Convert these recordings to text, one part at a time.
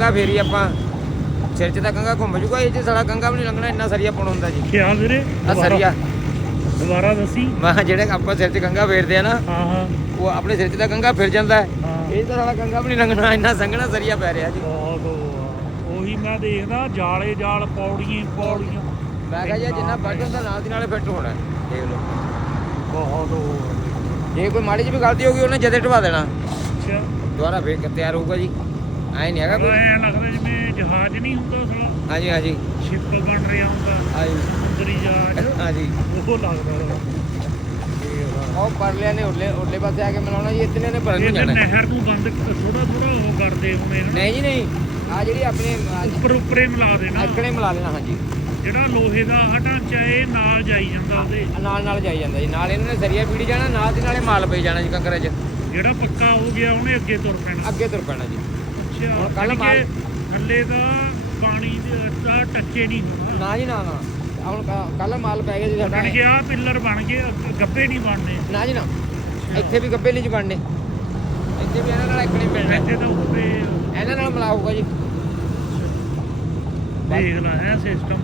ਕੰਗਾ ਫੇਰੀ ਆਪਾਂ ਸਿਰ 'ਚ ਤਾਂ ਕੰਗਾ ਘੁੰਮ ਜੂਗਾ ਇਹ 'ਚ ਸਾਲਾ ਕੰਗਾ ਵੀ ਨਹੀਂ ਲੰਘਣਾ ਇੰਨਾ ਸਰੀਆ ਪਾਉਣਾ ਹੁੰਦਾ ਜੀ। ਕਿਆ ਵੀਰੇ? ਆ ਦੁਬਾਰਾ- ਸਰੀਆ। ਦੁਬਾਰਾ ਦੱਸੀ। ਮੈਂ ਕਿਹਾ ਜਿਹੜੇ ਆਪਾਂ ਸਿਰ 'ਚ ਕੰਗਾ ਫੇਰਦੇ ਆ ਨਾ ਹਾਂ ਹਾਂ। ਉਹ ਆਪਣੇ ਸਿਰ 'ਚ ਤਾਂ ਕੰਗਾ ਫਿਰ ਜਾਂਦਾ ਹੈ। ਹਾਂ। ਇਹ ਤਾਂ ਸਾਲਾ ਕੰਗਾ ਵੀ ਨਹੀਂ ਲੰਘਣਾ ਇੰਨਾ ਸੰਘਣਾ ਸਰੀਆ ਪੈ ਰਿਹਾ ਜੀ। ਬਹੁਤ ਉਹ ਆ। ਉਹੀ ਮੈਂ ਦੇਖਦਾ ਜਾਲੇ ਜਾਲ ਪੌੜੀਆਂ ਹੀ ਪੌੜੀਆਂ। ਮੈਂ ਕਿਹਾ ਜਿੰਨਾ ਵੱਢ ਹੁੰਦਾ ਨਾਲ ਦੀ ਨਾਲੇ ਫਿੱਟ ਹੋਣਾ ਹੈ। ਦੇਖ ਲਓ। ਬਹੁਤ ਉਹ ਆ। ਜੇ ਕੋਈ ਮਾੜੀ ਜਿਹੀ ਵੀ ਗਲਤੀ ਹੋ ਗਈ ਉਹਨੇ ਜਦੇ ਢਵਾ ਦੇਣਾ। ਅੱਛਾ। ਦੁਬਾਰਾ ਫੇਰ ਕੇ ਤਿਆਰ ਹੋਊਗਾ ਜੀ। ਐ ਨਹੀਂ ਹੈਗਾ ਕੋਈ? ਐ ਲੱਗਦਾ ਜਿਵੇਂ ਜਹਾਜ਼ ਨਹੀਂ ਹੁੰਦਾ ਸਾਲਾ ਹਾਂਜੀ ਹਾਂਜੀ। ਸ਼ਿਪ ਬਣ ਰਿਹਾ ਹੁੰਦਾ। ਹਾਂਜੀ। ਸਮੁੰਦਰੀ ਜਹਾਜ਼। ਹਾਂਜੀ। ਉਹ ਲੱਗਦਾ। ਉਹ ਪਰਲਿਆਂ ਨੇ ਉਰਲੇ ਉਰਲੇ ਪਾਸੇ ਆ ਕੇ ਮਿਲਾਉਣਾ ਜੀ ਇਤਨੇ ਨੇ ਪਰਨ ਨੂੰ ਇਹ ਤੇ ਜਾਣਾ। ਨਹਿਰ ਨੂੰ ਬੰਦ ਥੋੜਾ ਥੋੜਾ ਉਹ ਕਰਦੇ ਹੁਣੇ ਨਾ। ਨਹੀਂ ਜੀ ਨਹੀਂ। ਆ ਜਿਹੜੀ ਆਪਣੇ ਉੱਪਰ ਉੱਪਰੇ ਮਿਲਾ ਦੇਣਾ। ਅਕੜੇ ਮਿਲਾ ਦੇਣਾ ਹਾਂਜੀ। ਜਿਹੜਾ ਲੋਹੇ ਦਾ ਆਹ ਢਾਂਚਾ ਇਹ ਨਾਲ ਜਾਈ ਜਾਂਦਾ ਉਹਦੇ। ਨਾਲ ਨਾਲ ਜਾਈ ਜਾਂਦਾ ਜੀ। ਨਾਲ ਇਹਨਾਂ ਨੇ ਸਰੀਆ ਪੀੜੀ ਜਾਣਾ ਨਾਲ ਦੀ ਨਾਲੇ ਮਾਲ ਪਈ ਜਾਣਾ ਜੀ ਕੰਕਰੇ 'ਚ। ਜਿਹੜਾ ਪੱਕਾ ਹੋ ਗਿਆ ਉਹਨੇ ਅੱਗੇ ਤੁਰ ਪੈਣਾ। ਅੱਗੇ ਤੁਰ ਪੈਣਾ ਜੀ। ਹੁਣ ਕੱਲ੍ਹ ਯਾਨੀ ਕਿ ਥੱਲੇ ਦਾ ਪਾਣੀ ਦੇ ਦਾ ਟੱਚੇ ਨਹੀਂ ਹੋਣਾ। ਨਾ ਜੀ ਨਾ ਨਾ। ਹੁਣ ਕੱਲ ਮਾਲ ਪੈ ਗਿਆ ਜੀ ਸਾਡਾ। ਯਾਨੀ ਕਿ ਆਹ ਪਿੱਲਰ ਬਣ ਗਏ ਅੱਗੇ ਗੱਬੇ ਨਹੀਂ ਬਣਨੇ ਨਾ ਜੀ ਨਾ। ਇੱਥੇ ਵੀ ਗੱਬੇ ਨਹੀਂ ਜੀ ਬਣਨੇ। ਇੱਥੇ ਵੀ ਇਹਨਾਂ ਨਾਲ ਇਕੜੇ ਮਿਲਣਾ। ਇੱਥੇ ਤਾਂ ਉੱਤੇ ਇਹਨਾਂ ਨਾਲ ਮਿਲਾਊਗਾ ਜੀ। ਦੇਖ ਲਾ ਹੈ ਸਿਸਟਮ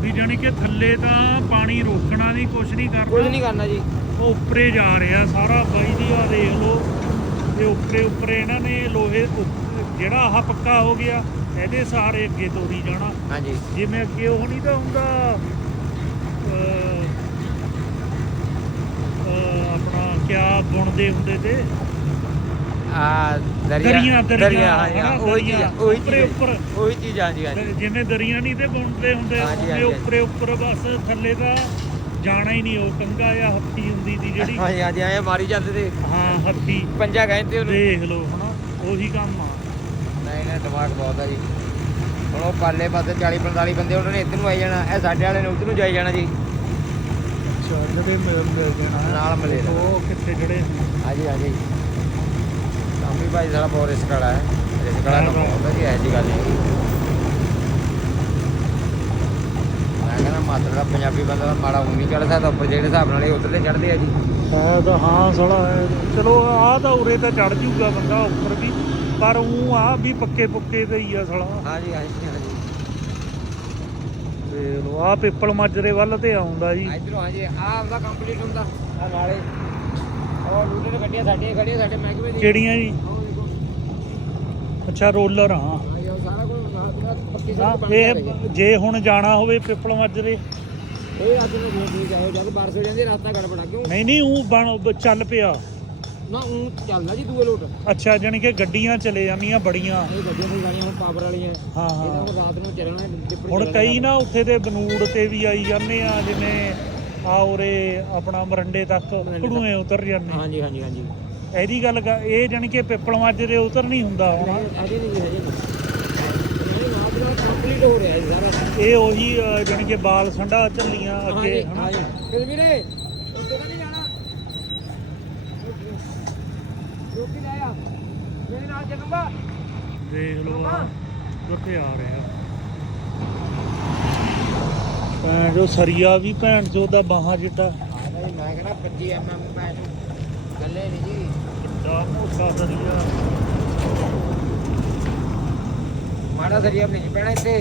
ਵੀ ਜਾਨੀ ਕਿ ਥੱਲੇ ਤਾਂ ਪਾਣੀ ਰੋਕਣਾ ਨਹੀਂ ਕੁਛ ਨਹੀਂ ਕੁਝ ਕਰਨਾ ਨਹੀਂ ਕਰਨਾ ਜੀ। ਉਹ ਉੱਪਰੇ ਜਾ ਰਿਹਾ ਸਾਰਾ ਬਾਈ ਦੀ ਆ ਦੇਖ ਲਓ। ਤੇ ਉੱਪਰੇ ਉੱਪਰੇ ਇਹਨਾਂ ਨੇ ਲੋਹੇ ਜਿਹੜਾ ਆਹ ਪੱਕਾ ਹੋ ਗਿਆ ਇਹਦੇ ਸਾਰੇ ਅੱਗੇ ਤੋਰੀ ਜਾਣਾ। ਹਾਂਜੀ। ਜਿਵੇਂ ਅੱਗੇ ਉਹ ਨਹੀਂ ਤਾਂ ਹੁੰਦਾ ਆਪਣਾ ਕਿਆ ਬੁਣਦੇ ਹੁੰਦੇ ਤੇ? ਆ ਦਰਿਆ ਦਰੀਆਂ, ਹਾਂ, ਉਹੀ ਚੀਜ਼ ਉਹੀ ਉੱਪਰੇ ਚੀਜ਼ ਉੱਪਰ। ਉਹੀ ਚੀਜ਼ ਹਾਂਜੀ ਹਾਂਜੀ। ਜਿਵੇਂ ਦਰੀਆਂ ਨਹੀਂ ਤੇ ਬੁਣਦੇ ਹੁੰਦੇ ਉਹਦੇ। ਉੱਪਰੇ ਉੱਪਰ ਬਸ ਥੱਲੇ ਤਾਂ ਜਾਣਾ ਹੀ ਨਹੀਂ ਉਹ ਕੰਗਾ ਜਾਂ ਹੱਥੀ ਹੁੰਦੀ ਸੀ ਜਿਹੜੀ। ਹਾਂਜੀ ਹਾਂਜੀ ਐ ਮਾਰੀ ਜਾਂਦੇ ਤੇ ਹਾਂ ਹੱਥੀ। ਪੰਜਾ ਕਹਿੰਦੇ ਉਹਨੂੰ। ਦੇਖ ਲਓ ਹਨਾ ਉਹੀ ਕੰਮ ਆ। ਨਾ ਦਿਮਾਗ ਬਹੁਤ ਆ ਜੀ। ਹੁਣ ਉਹ ਪਾਲੇ ਪਾਸੇ 40 45 ਬੰਦੇ ਉਹਨਾਂ ਨੇ ਇੱਧਰ ਨੂੰ ਆਈ ਜਾਣਾ ਇਹ ਸਾਡੇ ਵਾਲੇ ਨੇ ਉੱਧਰ ਨੂੰ ਜਾਈ ਜਾਣਾ ਜੀ। ਅੱਛਾ ਜਿਹੜੇ ਮਿਲ ਜਾਣਾ ਨਾਲ ਮਿਲੇ। ਉਹ ਕਿੱਥੇ ਜਿਹੜੇ? ਹਾਂਜੀ ਹਾਂਜੀ ਸਾਮੀ ਭਾਈ ਸਾਡਾ ਬਹੁਤ ਰਿਸਕ ਵਾਲਾ ਹੈ। ਰਿਸਕ ਵਾਲਾ ਕੰਮ ਹੁੰਦਾ ਜੀ ਐਸੀ ਗੱਲ ਨਹੀਂ। ਮੈਂ ਕਹਿੰਦਾ ਮਾਤਰ ਦਾ ਪੰਜਾਬੀ ਬੰਦਾ ਦਾ ਮਾੜਾ ਨਹੀਂ ਚੜਦਾ ਤਾਂ ਉੱਪਰ ਜਿਹੜੇ ਹਿਸਾਬ ਨਾਲ ਇਹ ਉੱਧਰਲੇ ਚੜਦੇ ਆ ਜੀ। ਹੈ ਤਾਂ ਹਾਂ ਸਾਲਾ ਹੈ ਚਲੋ ਆਹ ਤਾਂ ਉਰੇ ਤਾਂ ਚੜ ਜੂਗਾ ਬੰਦਾ ਉੱਪਰ ਵੀ। ਪਰ ਉਹ ਆ ਵੀ ਪੱਕੇ ਪੁੱਕੇ ਤੇ ਹੀ ਆ ਸਾਲਾ। ਹਾਂਜੀ ਹਾਂਜੀ ਹਾਂਜੀ। ਦੇਖ ਲਓ ਆ ਪਿੱਪਲ ਮਾਜਰੇ ਵੱਲ ਤੇ ਆਉਂਦਾ ਜੀ। ਇਧਰੋਂ ਹਾਂਜੀ ਆ ਆਪਦਾ ਕੰਪਲੀਟ ਹੁੰਦਾ। ਆ ਨਾਲੇ ਉਹ ਲੂਟਰ ਗੱਡੀਆਂ ਸਾਡੀਆਂ ਖੜੀਆਂ ਸਾਡੇ ਮਹਿਕਮੇ ਦੀ ਕਿਹੜੀਆਂ ਜੀ? ਅੱਛਾ ਰੋਲਰ ਉਹ ਸਾਰਾ ਕੁਝ ਇਹ ਜੇ ਹੁਣ ਜਾਣਾ ਹੋਵੇ ਪਿੱਪਲ ਮਾਜਰੇ। ਇਹ ਰਾਤ ਨੂੰ ਰੋਡ ਨਹੀਂ ਜਾਇਓ ਜਦ ਬਾਰਿਸ਼ ਹੋ ਜਾਂਦੀ ਹੈ, ਰਾਤਾਂ ਗੜਬੜਾ ਕਿਉਂ? ਨਹੀਂ ਨਹੀਂ ਉਹ ਬਣ ਚੱਲ ਪਿਆ। ਨਾ ਉਹ ਚੱਲਦਾ ਜੀ ਦੂਏ ਲੋਟ। ਅੱਛਾ ਜਾਣੀ ਕਿ ਗੱਡੀਆਂ ਚਲੇ ਜਾਂਦੀਆਂ ਬੜੀਆਂ। ਗੱਡੀਆਂ ਦੀ ਹੁਣ ਪਾਵਰ ਵਾਲੀਆਂ। ਹਾਂ ਇਹਦਾ ਹਾਂ ਹੁਣ ਰਾਤ ਨੂੰ ਚੱਲਣਾ ਡਿੱਪਰ ਹੁਣ ਕਈ ਨਾ ਉੱਥੇ ਦੇ ਬਨੂੜ ਤੇ ਵੀ ਆਈ ਜਾਂਦੇ ਆ ਜਿਵੇਂ ਆ ਉਰੇ ਆਪਣਾ ਮਰੰਡੇ ਤੱਕ ਘੜੂਏ ਉਤਰ ਜਾਂਦੇ। ਹਾਂਜੀ ਹਾਂਜੀ ਹਾਂਜੀ। ਇਹਦੀ ਗੱਲ ਇਹ ਜਾਣੀ ਕਿ ਪਿੱਪਲ ਮਾਜਰੇ ਉਤਰ ਨਹੀਂ ਹੁੰਦਾ ਹੁਣ। ਅਜੇ ਨਹੀਂ ਨਹੀਂ। ਇਹ ਰਾਤ ਨਾਲ ਕੰਪਲੀਟ ਹੋ ਰਿਹਾ ਜੀ ਸਾਰਾ। ਇਹ ਉਹੀ ਅਹ, ਜਾਣੀ ਕਿ ਬਾਲ ਸੰਢਾ ਝੱਲੀਆਂ ਅੱਗੇ ਹਾਂਜੀ ਹਨਾ। ਹਾਂਜੀ। ਫਿਰ ਵੀਰੇ ਉੱਤੇ ਤਾਂ ਨਹੀਂ ਜਾਣਾ ਰੋਕੀ ਲੈ ਆ। ਮੇਰੇ ਨਾਲ ਚੱਲੂਗਾ ਦੇਖ ਲਓ ਰੋਕਾਂ? ਕਿੱਥੇ ਆ ਰਿਹਾ ਭੈਣ ਜੋ ਸਰੀਆ ਵੀ ਭੈਣ ਚੋ ਦਾ ਬਾਹਾਂ ਜਿੱਡਾ। ਮੈਂ ਕਹਿੰਦਾ 25 ਐਮਐਮ ਮੈਂ ਗੱਲੇ ਨਹੀਂ ਜੀ। ਵੱਡਾ ਮੋਟਾ ਸਰੀਆ। ਮਾੜਾ ਸਰੀਆ ਨਹੀਂ ਪੈਣਾ ਇੱਥੇ।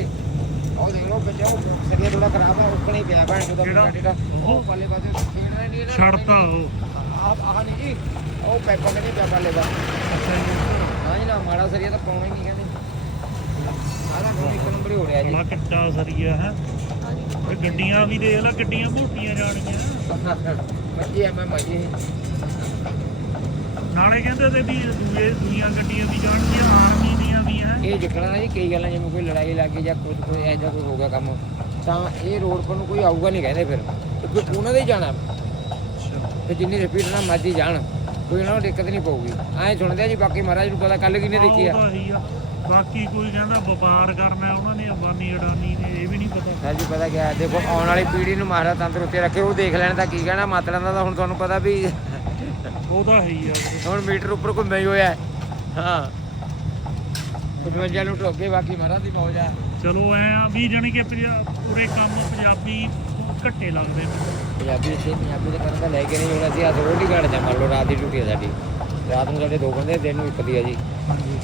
ਉਹ ਦੇਖ ਲਓ ਬੱਚਾ ਸਰੀਆ ਥੋੜਾ ਖਰਾਬ ਹੈ ਉੱਕਣੇ ਹੀ ਪਿਆ ਭੈਣ? ਮੁੰਡਾ ਜਿਹੜਾ। ਉਹ ਪਾਲੇ ਪਾਸੇ ਖੇਡਦਾ ਨਹੀਂ ਛੱਡਤਾ ਉਹ। ਆਹ ਆਹ ਨਹੀਂ ਜੀ। ਉਹ ਪੈਪਾ ਨਹੀਂ ਪਿਆ ਪਾਲੇ ਦਾ ਅੱਛਾ ਜੀ ਹਾਂ ਜੀ ਨਾ ਮਾੜਾ ਸਰੀਆ ਤਾਂ ਪਾਉਣਾ ਹੀ ਨਹੀਂ ਕਹਿੰਦੇ। ਆਹ ਤਾਂ ਇੱਕ ਨੰਬਰ ਹੀ ਹੋ ਰਿਹਾ ਜੀ। ਬੜਾ ਕਿੱਡਾ ਸਰੀਆ ਹੈ। ਇਹ ਗੱਡੀਆਂ ਵੀ ਦੇਖ ਲੈ ਗੱਡੀਆਂ ਮੋਟੀਆਂ ਜਾਣੀਆਂ 25 ਐਮਐਮ ਆ ਜੀ ਇਹ। ਨਾਲੇ ਕਹਿੰਦੇ ਤੇ ਵੀ ਦੂਏ ਦੁਨੀਆਂ ਗੱਡੀਆਂ ਵੀ ਜਾਣਗੀਆਂ ਆਰਮੀ ਦੀਆਂ ਵੀ ਹੈ। ਇਹ ਨਾ ਜੀ ਕਈ ਗੱਲਾਂ ਜਿਵੇਂ ਕੋਈ ਲੜਾਈ ਲੱਗ ਗਈ ਜਾਂ ਕੁਝ ਕੋਈ ਐਜਾ ਕੋਈ ਹੋ ਗਿਆ ਕੰਮ ਤਾਂ ਇਹ ਰੋਡ ਪਰ ਨੂੰ ਕੋਈ ਆਊਗਾ ਨਹੀਂ ਕਹਿੰਦੇ ਫਿਰ। ਉਹਨਾਂ ਦੇ ਹੀ ਜਾਣਾ। ਤੇ ਜਿੰਨੀ ਸਪੀਡ ਨਾਲ ਮਰਜ਼ੀ ਜਾਣ ਕੋਈ ਉਹਨਾਂ ਨੂੰ ਦਿੱਕਤ ਨਹੀਂ ਪਊਗੀ। ਐਂ ਸੁਣਦੇ ਆ ਜੀ ਬਾਕੀ ਮਹਾਰਾਜ ਨੂੰ ਪਤਾ ਕੱਲ ਕਿਨੇ ਦੇਖੀ ਆ। ਬਾਕੀ ਕੋਈ ਕਹਿੰਦਾ ਵਪਾਰ ਕਰਨਾ ਉਹਨਾਂ ਨੇ ਅਬਾਨੀ ਅਡਾਨੀ ਨੇ ਇਹ ਵੀ ਨਹੀਂ ਪਤਾ। ਸਰ ਜੀ ਪਤਾ ਹੈ, ਦੇਖੋ ਆਉਣ ਵਾਲੀ ਪੀੜ੍ਹੀ ਨੂੰ ਮਹਾਰਾਜ ਤੰਦਰੁਸਤੀ ਰੱਖੇ ਉਹ ਦੇਖ ਲੈਣ ਤਾਂ ਕੀ ਕਹਿਣਾ ਮਤਲਬ ਦਾ ਤਾਂ ਹੁਣ ਤੁਹਾਨੂੰ ਪਤਾ ਵੀ ਉਹ ਤਾਂ ਹੈ ਹੀ ਆ। ਵੀਰੇ। ਹੁਣ ਮੀਟਰ ਉੱਪਰ ਘੁੰਮਿਆ ਹੀ ਹੋਇਆ। ਹੈ। ਹਾਂ 55 ਨੂੰ ਟੋਕੇ ਬਾਕੀ ਮਹਾਰਾਜ ਦੀ ਮੌਜ ਆ। ਚਲੋ ਐ ਆ ਵੀ ਜਾਣੀ ਕਿ ਪੰਜਾ- ਪੂਰੇ ਕੰਮ ਪੰਜਾਬੀ ਘੱਟੇ ਲੱਗਦੇ ਨੇ। ਪੰਜਾਬੀ ਸੀ ਪੰਜਾਬੀ ਦੇ ਕਰਨ ਤਾਂ ਲੈ ਕੇ ਨਹੀਂ ਹੋਣਾ ਸੀ। ਅੱਜ ਰੋਟੀ ਘੜ ਜਾ ਮੰਨ ਲਓ ਰਾਤ ਦੀ ਡਿਊਟੀ ਹੈ ਸਾਡੀ। ਰਾਤ ਨੂੰ ਸਾਡੇ ਦੋ ਘੰਟੇ ਦਿਨ ਨੂੰ ਇੱਕ ਦੀ ਹੈ ਜੀ। ਹਾਂਜੀ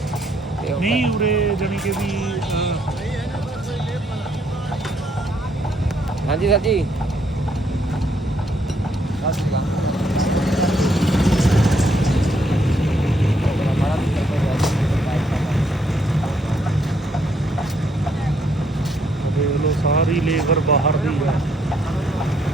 ਤੇ ਉਹ ਨਹੀਂ ਉਰੇ ਜਾਨੀ ਕਿ ਵੀ ਅਹ, ਹਾਂਜੀ ਸਰ ਜੀ। ਸਤਿ ਸ਼੍ਰੀ ਅਕਾਲ ਸਾਰੀ ਲੇਬਰ ਬਾਹਰ ਦੀ ਹੈ